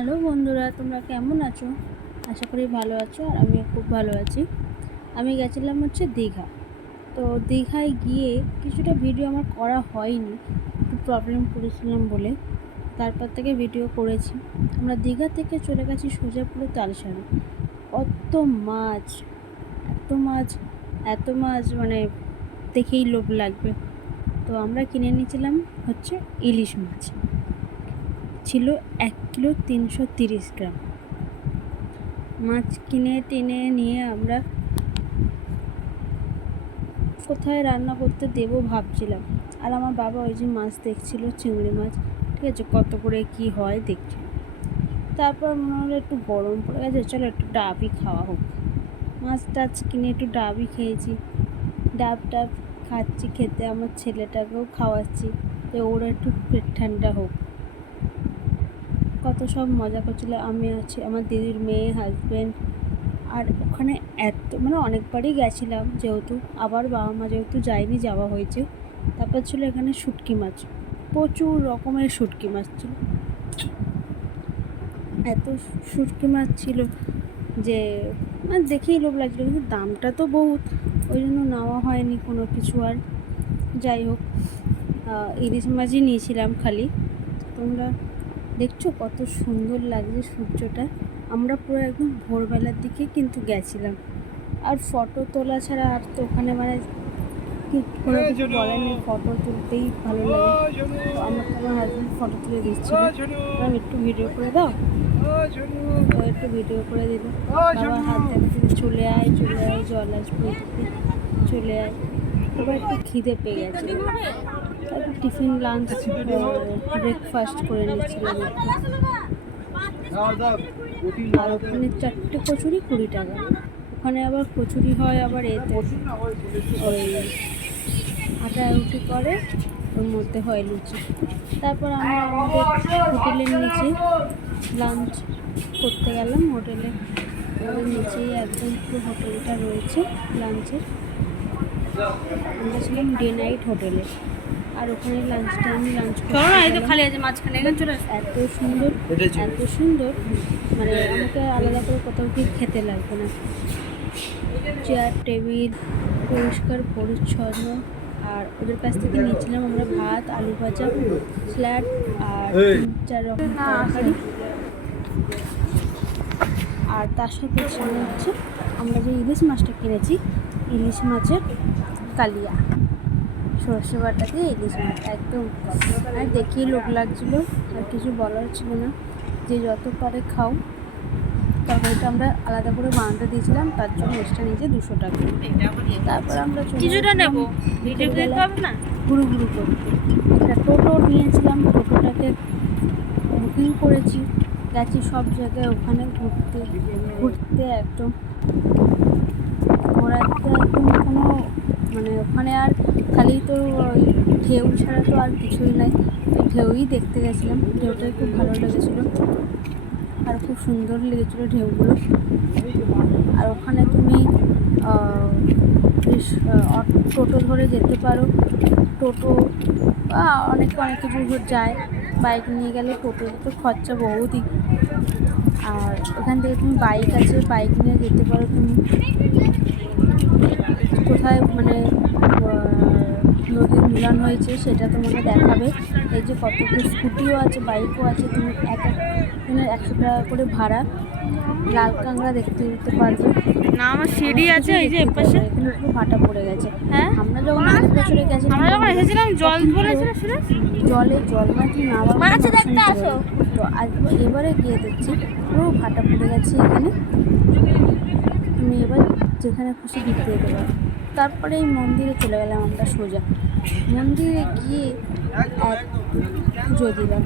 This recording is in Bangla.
হ্যালো বন্ধুরা, তোমরা কেমন আছো? আশা করি ভালো আছো। আর আমিও খুব ভালো আছি। আমি গেছিলাম দীঘা। তো দীঘায় গিয়ে কিছুটা ভিডিও আমার করা হয়নি, একটু প্রবলেম করেছিলাম বলে। তারপর থেকে ভিডিও করেছি। আমরা দীঘা থেকে চলে গেছি সোজা পুরো তালসারি। কত মাছ, এত মাছ, এত মাছ, মানে দেখেই লোভ লাগবে। তো আমরা কিনে নিয়েছিলাম ইলিশ মাছ। ছিল 1 কিলো 330 গ্রাম মাছ। কিনে টেনে নিয়ে আমরা কোথায় রান্না করতে দেবো ভাবছিলাম। আর আমার বাবা ওই যে মাছ দেখছিল, চিংড়ি মাছ, ঠিক আছে, কত করে কি হয় দেখছিল। তারপর মনে হলো একটু গরম পড়ে গেছে, চলো একটু ডাবই খাওয়া হোক। মাছ টাছ কিনে একটু ডাবই খেয়েছি। ডাব টাব খাচ্ছি, খেতে আমার ছেলেটাকেও খাওয়াচ্ছি যে ওরা একটু পেট ঠান্ডা হোক। কত সব মজা করছিল। আমি আছি, আমার দিদির মেয়ে, হাজব্যান্ড। আর ওখানে অনেকবারই গেছিলাম, যেহেতু আবার বাবা মা যেহেতু যায়নি, যাওয়া হয়েছে। তারপর ছিল এখানে শুটকি মাছ, প্রচুর রকমের শুটকি মাছ ছিল। এত শুটকি মাছ ছিল যে দেখেই লোভ লাগছিলো, কিন্তু দামটা তো বহুত, ওই জন্য নেওয়া হয়নি কোনো কিছু। আর যাই হোক, ইলিশ মাছই নিয়েছিলাম খালি। তোমরা দেখছো কত সুন্দর লাগছে সূর্যটা। আমরা পুরো একদম ভোরবেলার দিকে কিন্তু গেছিলাম। আর ফটো তোলা ছাড়া আর তো ওখানে কোনো কিছু বলার নেই, ফটো তুলতেই ভালো লাগে। তো আমার হাজব্যান্ড ফটো তুলে দিচ্ছিল, আমি একটু ভিডিও করে দাও, একটু ভিডিও করে দিল। বাবার হাত দেখাতে চলে আয় চলে আয়, জল আসবে, চলে আয়। এবার একটু খিদে পেয়ে গেছে, তারপর টিফিন লাঞ্চ ব্রেকফাস্ট করে নিচ্ছিলাম। আর ওখানে 4টে কচুরি 20 টাকা। ওখানে আবার কচুরি হয় আবার এতে ওই আটা রুটি করে, ওর মধ্যে হয় লুচি। তারপর আমরা আমাদের হোটেলের নিচে লাঞ্চ করতে গেলাম। হোটেলে আমাদের নিচেই একদম পুরো হোটেলটা রয়েছে লাঞ্চের। আমরা ছিলাম ডে নাইট হোটেলে। আর ওখানে লাঞ্চ খালি আছে মাঝখানে, এত সুন্দর, এত সুন্দর, মানে আমাকে আলাদা করে কোথাও কি খেতে লাগবে না। চেয়ার টেবিল পরিষ্কার পরিচ্ছন্ন। আর ওদের কাছ থেকে নিয়েছিলাম আমরা ভাত, আলু ভাজা, স্যালাড আর 3-4 রকম তরকারি। আর তার সাথে ছিল আমরা যে ইলিশ মাছটা কিনেছি, ইলিশ মাছের কালিয়া, সর্ষে বাটা দিয়ে ইলিশ মাছ একদম। আর দেখেই লোভ লাগছিলো, আর কিছু বলার ছিল না, যে যত পারে খাও। তরকারিটা আমরা আলাদা করে বানাতে দিয়েছিলাম, তার জন্য এক্সট্রা নিয়েছে 200 টাকা। তারপর আমরা কিছুটা নেব, ঘুরু ঘুরু করতে একটা টোটো নিয়েছিলাম। টোটোটাকে বুকিং করেছি, গেছি সব জায়গায় ওখানে ঘুরতে ঘুরতে একদম ঘোরাতে একদম কোনো ওখানে আর খালি তো ওই ঢেউ ছাড়া তো আর কিছুই নাই। ওই ঢেউই দেখতে গেছিলাম, ঢেউটাই খুব ভালো লেগেছিলো আর খুব সুন্দর লেগেছিলো ঢেউগুলো। আর ওখানে তুমি টোটো ধরে যেতে পারো, টোটো অনেক কিছু যায়। বাইক নিয়ে গেলে টোটোতে তো খরচা বহুতই। আর ওখান থেকে তুমি বাইক আছে, বাইক নিয়ে যেতে পারো। তুমি কোথায় নদীর মিলন হয়েছে সেটা তোমাকে দেখাবে। এই যে কতগুলো স্কুটিও আছে, বাইকও আছে। তুমি এক দিনের 100 টাকা করে ভাড়া। লাল কাঁকড়া দেখতে পারবে না, আমার সিঁড়ি আছে এই যে পাশে, এখানে পুরো ভাটা পড়ে গেছে। হ্যাঁ, আমরা যখন আগের বছরে গেছিলাম, আমরা যখন এসেছিলাম জল পড়েছিল, জল মাছ দেখতে আসো। তো এবারে গিয়ে দেখছি পুরো ভাটা পড়ে গেছে এখানে। তুমি এবার যেখানে খুশি ঘুরতে যেতে পারো। তারপরে এই মন্দিরে চলে গেলাম আমরা সোজা। মন্দিরে গিয়ে পুজো দিলাম।